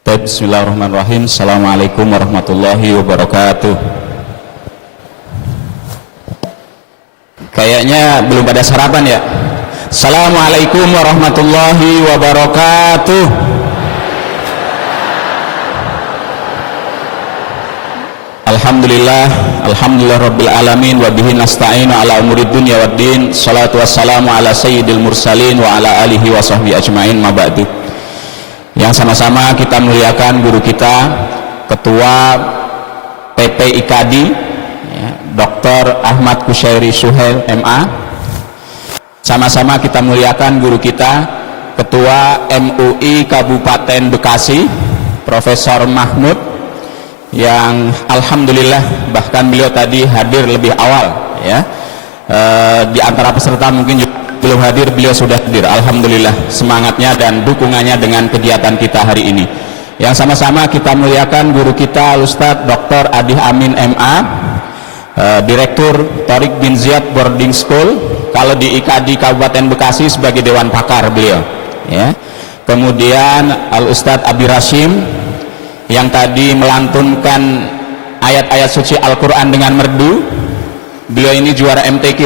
Bismillahirrahmanirrahim. Assalamualaikum warahmatullahi wabarakatuh. Kayaknya belum pada sarapan ya. Assalamualaikum warahmatullahi wabarakatuh. Alhamdulillah rabbil alamin wa bihi nasta'inu ala umurid dunya waddin. Shalatu wassalamu ala sayyidil mursalin wa ala alihi wa sahbihi ajmain, ma ba'du. Yang sama-sama kita muliakan guru kita, Ketua PP IKADI, ya, Dr. Ahmad Kusyairi Suhail MA. Sama-sama kita muliakan guru kita, Ketua MUI Kabupaten Bekasi, Profesor Mahmud, yang alhamdulillah bahkan beliau tadi hadir lebih awal, ya. Di antara peserta mungkin juga belum hadir, beliau sudah hadir. Alhamdulillah semangatnya dan dukungannya dengan kegiatan kita hari ini. Yang sama-sama kita muliakan guru kita Ustadz Dr. Adih Amin MA, Direktur Tariq bin Ziyad Boarding School, kalau di IKADI Kabupaten Bekasi sebagai Dewan Pakar beliau, ya. Kemudian Al Ustadz Abi Rashim yang tadi melantunkan ayat-ayat suci Al-Quran dengan merdu. Beliau ini juara MTQ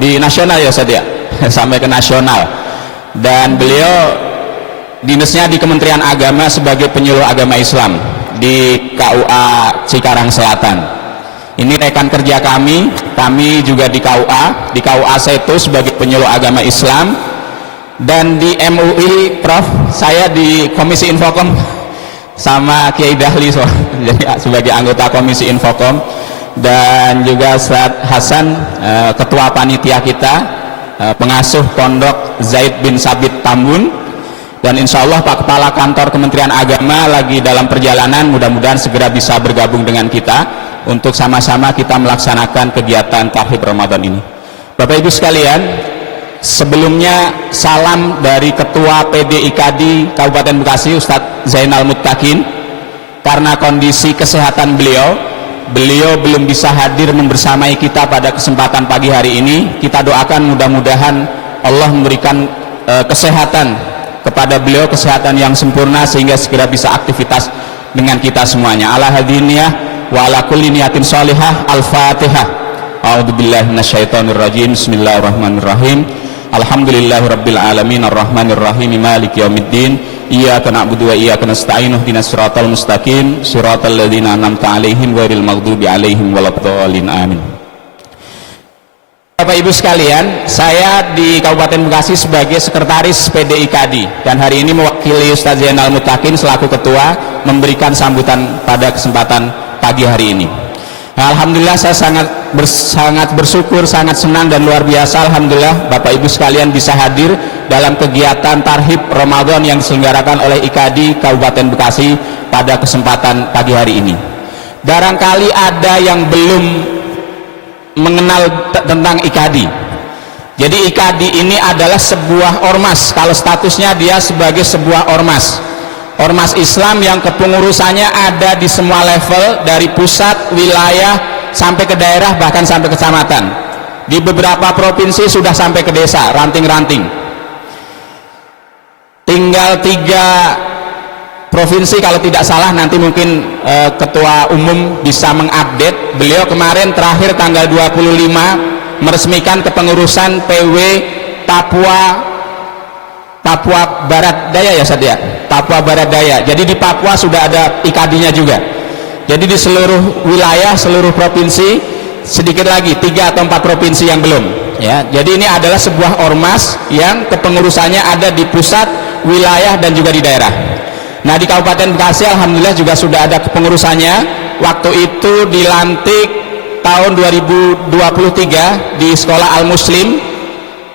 di nasional ya Ustadz ya, sampai ke nasional. Dan beliau dinasnya di Kementerian Agama sebagai penyuluh agama Islam di KUA Cikarang Selatan. Ini rekan kerja kami juga di KUA Setu sebagai penyuluh agama Islam. Dan di MUI Prof, saya di Komisi Infokom sama Kiai Dahli jadi sebagai anggota Komisi Infokom, dan juga Ustadz Hasan, ketua panitia kita, pengasuh Pondok Zaid bin Sabit Tambun. Dan insya Allah Pak Kepala Kantor Kementerian Agama lagi dalam perjalanan, mudah-mudahan segera bisa bergabung dengan kita untuk sama-sama kita melaksanakan kegiatan Tahlil Ramadan ini. Bapak Ibu sekalian, sebelumnya salam dari Ketua PD IKADI Kabupaten Bekasi Ustadz Zainal Muttaqin. Karena kondisi kesehatan beliau belum bisa hadir membersamai kita pada kesempatan pagi hari ini. Kita doakan mudah-mudahan Allah memberikan kesehatan kepada beliau, kesehatan yang sempurna sehingga segera bisa aktivitas dengan kita semuanya. Ala hadiniyah wa ala kulli niyatin sholihah. Al-Fatihah. A'udzubillahi minasyaitonirrajim. Bismillahirrahmanirrahim. Alhamdulillahirabbil alamin arrahmanir rahim maliki yaumiddin iyyaka na'budu wa iyyaka nasta'in ihdinas siratal mustaqim siratal ladzina an'amta 'alaihim ghairil maghdubi 'alaihim waladdallin amin. Bapak Ibu sekalian, saya di Kabupaten Bekasi sebagai sekretaris PD IKADI dan hari ini mewakili Ustadz Zainal Muttaqin selaku ketua memberikan sambutan pada kesempatan pagi hari ini. Alhamdulillah saya sangat bersyukur, sangat senang dan luar biasa. Alhamdulillah Bapak Ibu sekalian bisa hadir dalam kegiatan Tarhib Ramadan yang diselenggarakan oleh IKADI Kabupaten Bekasi pada kesempatan pagi hari ini. Barangkali ada yang belum mengenal tentang IKADI. Jadi IKADI ini adalah sebuah ormas, kalau statusnya dia sebagai sebuah ormas Islam yang kepengurusannya ada di semua level, dari pusat, wilayah, sampai ke daerah, bahkan sampai ke kecamatan. Di beberapa provinsi sudah sampai ke desa, ranting-ranting. Tinggal 3 provinsi kalau tidak salah, nanti mungkin Ketua Umum bisa mengupdate. Beliau kemarin terakhir tanggal 25 meresmikan kepengurusan PW Papua Barat Daya ya Ustadz ya, Papua Barat Daya. Jadi di Papua sudah ada IKADI-nya juga. Jadi di seluruh wilayah, seluruh provinsi, sedikit lagi 3 atau 4 provinsi yang belum, ya. Jadi ini adalah sebuah ormas yang kepengurusannya ada di pusat, wilayah, dan juga di daerah. Nah di Kabupaten Bekasi alhamdulillah juga sudah ada kepengurusannya. Waktu itu dilantik tahun 2023 di Sekolah Al-Muslim.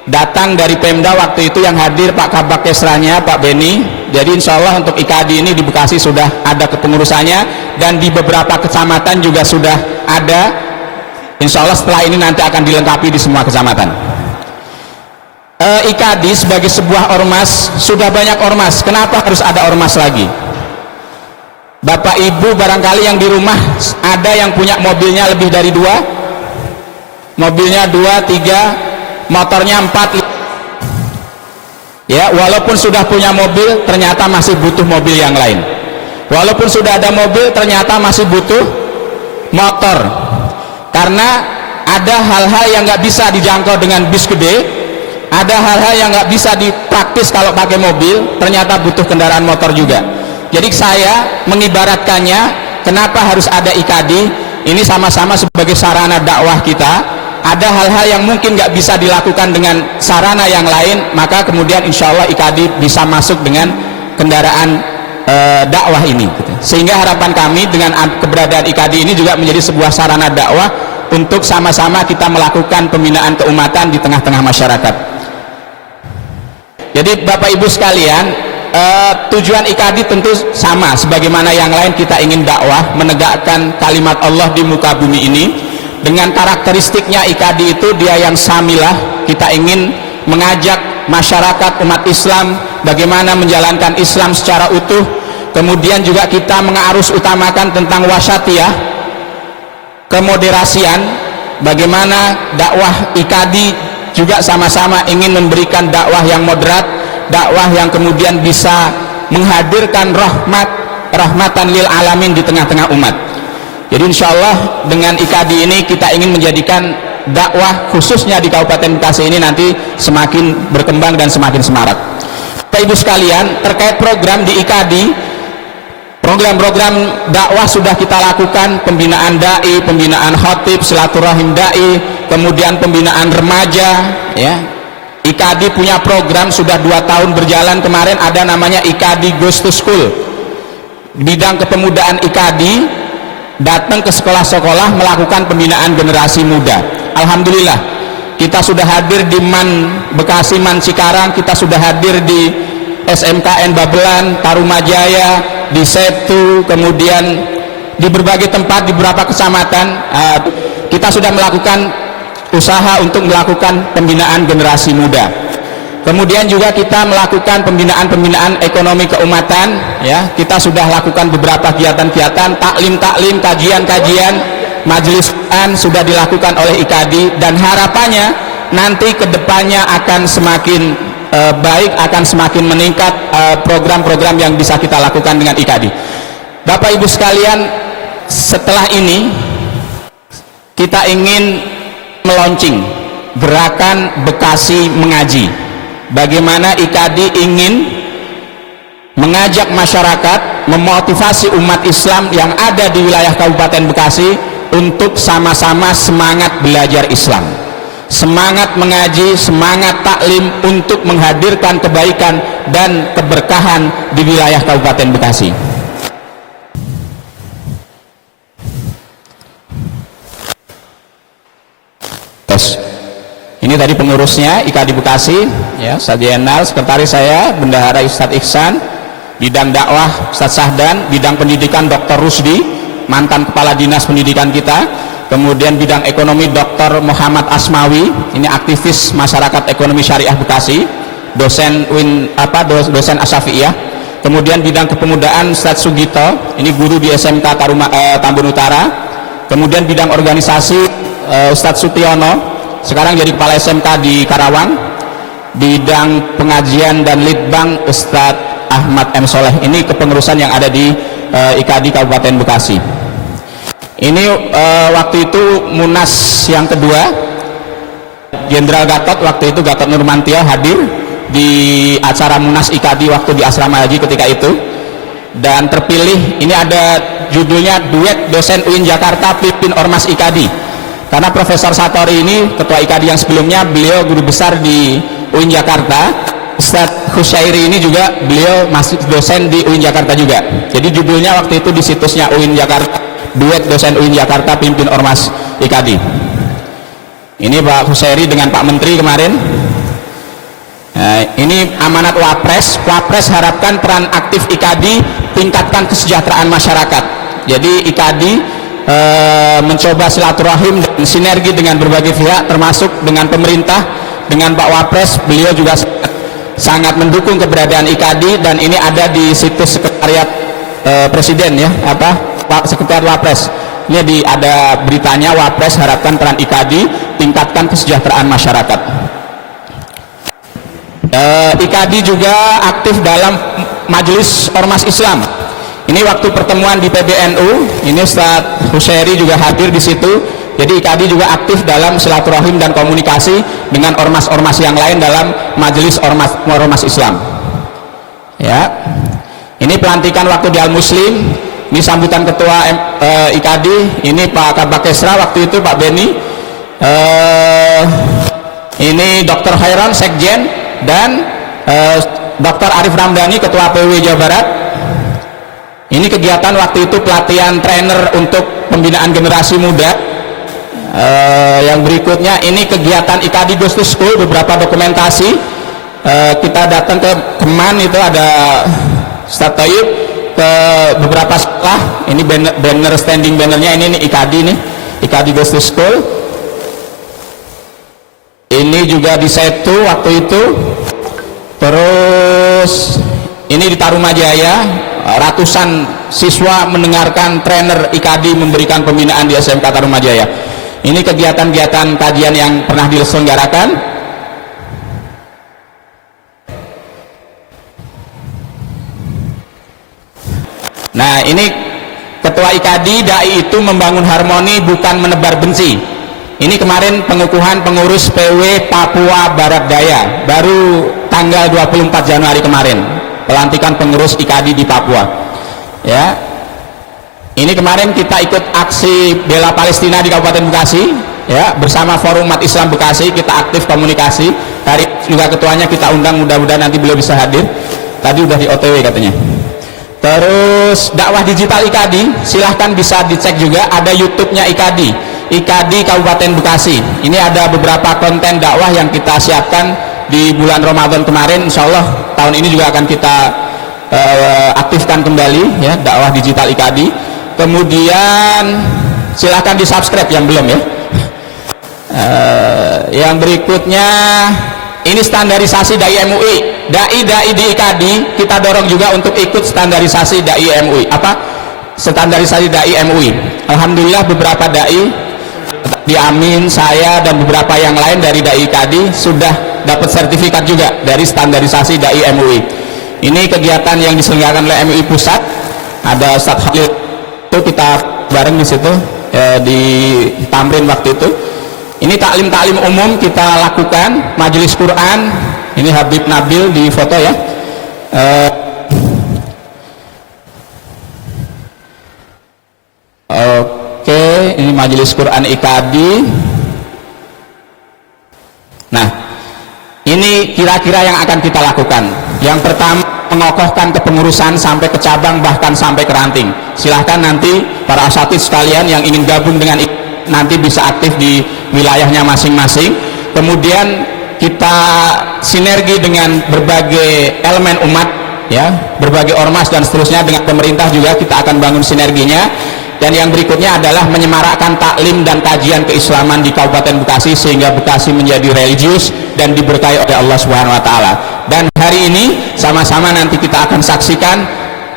Datang dari Pemda waktu itu yang hadir Pak Kabak Kesranya, Pak Beni. Jadi insya Allah untuk IKADI ini di Bekasi sudah ada kepengurusannya, dan di beberapa kecamatan juga sudah ada. Insya Allah setelah ini nanti akan dilengkapi di semua kecamatan. IKADI sebagai sebuah ormas, sudah banyak ormas, kenapa harus ada ormas lagi? Bapak Ibu barangkali yang di rumah ada yang punya mobilnya lebih dari 2, mobilnya 2, 3, motornya 4, ya, walaupun sudah punya mobil ternyata masih butuh mobil yang lain. Walaupun sudah ada mobil, ternyata masih butuh motor, karena ada hal-hal yang nggak bisa dijangkau dengan bis gede, ada hal-hal yang nggak bisa dipraktis kalau pakai mobil, ternyata butuh kendaraan motor juga. Jadi saya mengibaratkannya, kenapa harus ada IKD, ini sama-sama sebagai sarana dakwah kita. Ada hal-hal yang mungkin nggak bisa dilakukan dengan sarana yang lain, maka kemudian insya Allah IKD bisa masuk dengan kendaraan dakwah ini, sehingga harapan kami dengan keberadaan IKD ini juga menjadi sebuah sarana dakwah untuk sama-sama kita melakukan pembinaan keumatan di tengah-tengah masyarakat. Jadi Bapak Ibu sekalian, tujuan IKD tentu sama sebagaimana yang lain, kita ingin dakwah menegakkan kalimat Allah di muka bumi ini. Dengan karakteristiknya IKD itu dia yang samilah, kita ingin mengajak masyarakat umat Islam bagaimana menjalankan Islam secara utuh. Kemudian juga kita mengarus utamakan tentang wasyatiyah, kemoderasian, bagaimana dakwah IKD juga sama-sama ingin memberikan dakwah yang moderat, dakwah yang kemudian bisa menghadirkan rahmatan lil alamin di tengah-tengah umat. Jadi insya Allah dengan IKD ini kita ingin menjadikan dakwah khususnya di Kabupaten Bekasi ini nanti semakin berkembang dan semakin semarak. Bapak Ibu sekalian, terkait program di IKD, program-program dakwah sudah kita lakukan, pembinaan dai, pembinaan khotib, silaturahim dai, kemudian pembinaan remaja, ya. IKD punya program sudah 2 tahun berjalan, kemarin ada namanya IKD Goes to School. Bidang kepemudaan IKD datang ke sekolah-sekolah melakukan pembinaan generasi muda. Alhamdulillah kita sudah hadir di MAN Bekasi, MAN Cikarang, kita sudah hadir di SMKN Babelan, Tarumajaya, di Setu, kemudian di berbagai tempat di beberapa kecamatan. Kita sudah melakukan usaha untuk melakukan pembinaan generasi muda. Kemudian juga kita melakukan pembinaan ekonomi keumatan, ya. Kita sudah lakukan beberapa kegiatan-kegiatan, taklim, kajian-kajian, majelis Quran sudah dilakukan oleh IKD, dan harapannya nanti kedepannya akan semakin baik, akan semakin meningkat program-program yang bisa kita lakukan dengan IKD. Bapak Ibu sekalian, setelah ini kita ingin meluncing gerakan Bekasi Mengaji. Bagaimana IKD ingin mengajak masyarakat, memotivasi umat Islam yang ada di wilayah Kabupaten Bekasi untuk sama-sama semangat belajar Islam, semangat mengaji, semangat taklim untuk menghadirkan kebaikan dan keberkahan di wilayah Kabupaten Bekasi. Ini tadi pengurusnya IKD Bekasi, ya, Ustadz Jenal, sekretaris saya Bendahara Ustadz Ihsan, bidang dakwah Ustadz Sahdan, bidang pendidikan Dr. Rusdi, mantan kepala dinas pendidikan kita, kemudian bidang ekonomi Dr. Muhammad Asmawi, ini aktivis masyarakat ekonomi syariah Bekasi, dosen dosen Asyafi'iyah, kemudian bidang kepemudaan Ustadz Sugito, ini guru di SMK Tambun Utara, kemudian bidang organisasi Ustadz Sutiono, sekarang jadi kepala SMK di Karawang, bidang pengajian dan litbang Ustadz Ahmad M. Soleh. Ini kepengurusan yang ada di IKD Kabupaten Bekasi. Ini waktu itu Munas yang kedua, Jenderal Gatot waktu itu, Gatot Nurmantio hadir di acara Munas IKD waktu di asrama haji ketika itu, dan terpilih. Ini ada judulnya Duet Dosen UIN Jakarta Pimpin Ormas IKD. Karena Profesor Satori ini ketua IKD yang sebelumnya, beliau guru besar di UIN Jakarta. Ustadz Khusyairi ini juga beliau masih dosen di UIN Jakarta juga. Jadi judulnya waktu itu di situsnya UIN Jakarta, Duet Dosen UIN Jakarta Pimpin Ormas IKD. Ini Pak Khusyairi dengan Pak Menteri kemarin. Nah, ini amanat Wapres. Wapres harapkan peran aktif IKD tingkatkan kesejahteraan masyarakat. Jadi IKD mencoba silaturahim dan sinergi dengan berbagai pihak, termasuk dengan pemerintah, dengan Pak Wapres. Beliau juga sangat mendukung keberadaan IKD, dan ini ada di situs sekretariat Presiden, ya, sekretariat Wapres. Ini ada beritanya, Wapres harapkan peran IKD tingkatkan kesejahteraan masyarakat. IKD juga aktif dalam Majelis Ormas Islam. ini waktu pertemuan di PBNU, ini Ustadz Husairi juga hadir di situ. Jadi IKADI juga aktif dalam silaturahim dan komunikasi dengan ormas-ormas yang lain dalam majelis ormas Islam. Ya, ini pelantikan waktu di Al Muslim. Ini sambutan ketua IKADI. Ini Pak Kabak Kesra waktu itu Pak Beni. Ini Dr. Khairon Sekjen dan Dr. Arif Ramdhani Ketua PW Jawa Barat. Ini kegiatan waktu itu pelatihan trainer untuk pembinaan generasi muda. Yang berikutnya ini kegiatan IKADI Goes to School, beberapa dokumentasi. Kita datang ke Keman, itu ada Ustadz Taib, ke beberapa sekolah. Ini banner standing bannernya ini IKADI nih, IKADI Goes to School. Ini juga di Setu waktu itu. Terus ini di Tarumajaya, ratusan siswa mendengarkan trainer IKADI memberikan pembinaan di SMK Tarumajaya. Ini kegiatan-kegiatan kajian yang pernah diselenggarakan. Nah, ini ketua IKADI, dai itu membangun harmoni bukan menebar benci. Ini kemarin pengukuhan pengurus PW Papua Barat Daya, baru tanggal 24 Januari kemarin, pelantikan pengurus IKADI di Papua. Ya, ini kemarin kita ikut aksi bela Palestina di Kabupaten Bekasi, ya, bersama Forum Umat Islam Bekasi. Kita aktif komunikasi. Hari juga ketuanya kita undang, mudah-mudahan nanti beliau bisa hadir. Tadi udah di OTW katanya. Terus dakwah digital IKADI, silahkan bisa dicek juga, ada YouTube-nya IKADI Kabupaten Bekasi. Ini ada beberapa konten dakwah yang kita siapkan di bulan Ramadan kemarin. Insya Allah tahun ini juga akan kita aktifkan kembali, ya, dakwah digital IKADI. Kemudian silahkan di subscribe yang belum, ya. Yang berikutnya ini standarisasi dai MUI. Dai-dai di IKADI kita dorong juga untuk ikut standarisasi dai MUI. Apa? Standarisasi dai MUI. Alhamdulillah beberapa dai di Amin, saya dan beberapa yang lain dari dai IKADI sudah dapat sertifikat juga dari standarisasi dai MUI. Ini kegiatan yang diselenggarakan oleh MUI Pusat. Ada Ustadz Khalil, itu kita bareng di situ, di Tamrin waktu itu. Ini taklim umum kita lakukan, majelis Quran. Ini Habib Nabil di foto, ya. Oke, ini majelis Quran IKADI. Nah, ini kira-kira yang akan kita lakukan. Yang pertama, mengokohkan kepengurusan sampai ke cabang, bahkan sampai ke ranting. Silahkan nanti para asatidz sekalian yang ingin gabung dengan nanti bisa aktif di wilayahnya masing-masing. Kemudian kita sinergi dengan berbagai elemen umat, ya, berbagai ormas dan seterusnya, dengan pemerintah juga kita akan bangun sinerginya. Dan yang berikutnya adalah menyemarakkan taklim dan kajian keislaman di Kabupaten Bekasi sehingga Bekasi menjadi religius dan diberkahi oleh Allah Subhanahu wa taala. Dan hari ini sama-sama nanti kita akan saksikan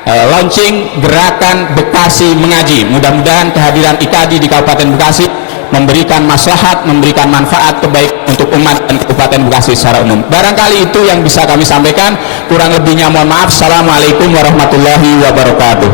launching gerakan Bekasi Mengaji. Mudah-mudahan kehadiran IKADI di Kabupaten Bekasi memberikan maslahat, memberikan manfaat kebaikan untuk umat dan Kabupaten Bekasi secara umum. Barangkali itu yang bisa kami sampaikan, kurang lebihnya mohon maaf. Assalamualaikum warahmatullahi wabarakatuh.